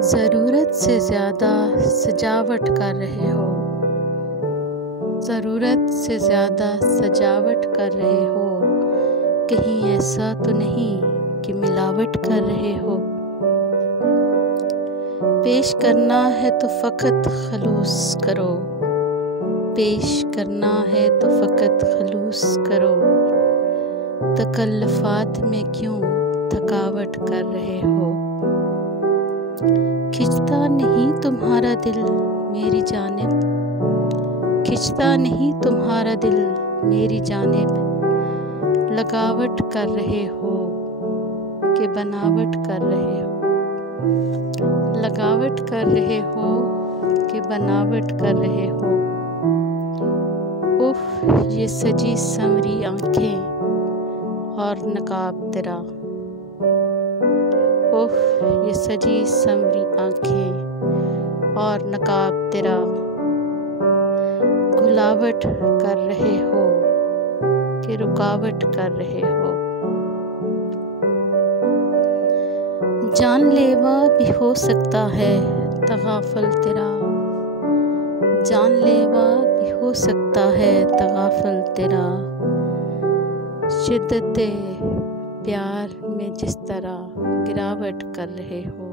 ज़रूरत से ज़्यादा सजावट कर रहे हो। ज़रूरत से ज़्यादा सजावट कर रहे हो। कहीं ऐसा तो नहीं कि मिलावट कर रहे हो। पेश करना है तो फ़कत खलूस करो। पेश करना है तो फ़कत खलूस करो। तकल्लुफ़ात में क्यों थकावट कर रहे हो। खिंचता नहीं तुम्हारा दिल मेरी जानिब। खिंचता नहीं तुम्हारा दिल मेरी जानिब। लगावट कर रहे हो कि बनावट कर रहे हो। लगावट कर रहे हो कि बनावट कर रहे हो। उफ़ ये सजी संवरी आँखें और नकाब तेरा। उफ़ ये सजी संवरी आँखें और नकाब तेरा। घुलावट कर रहे हो कि रुकावट कर रहे हो। जानलेवा भी हो सकता है तगाफल तेरा। जानलेवा भी हो सकता है तगाफल तेरा। शिद्दते प्यार में जिस तरह गिरावट कर रहे हो।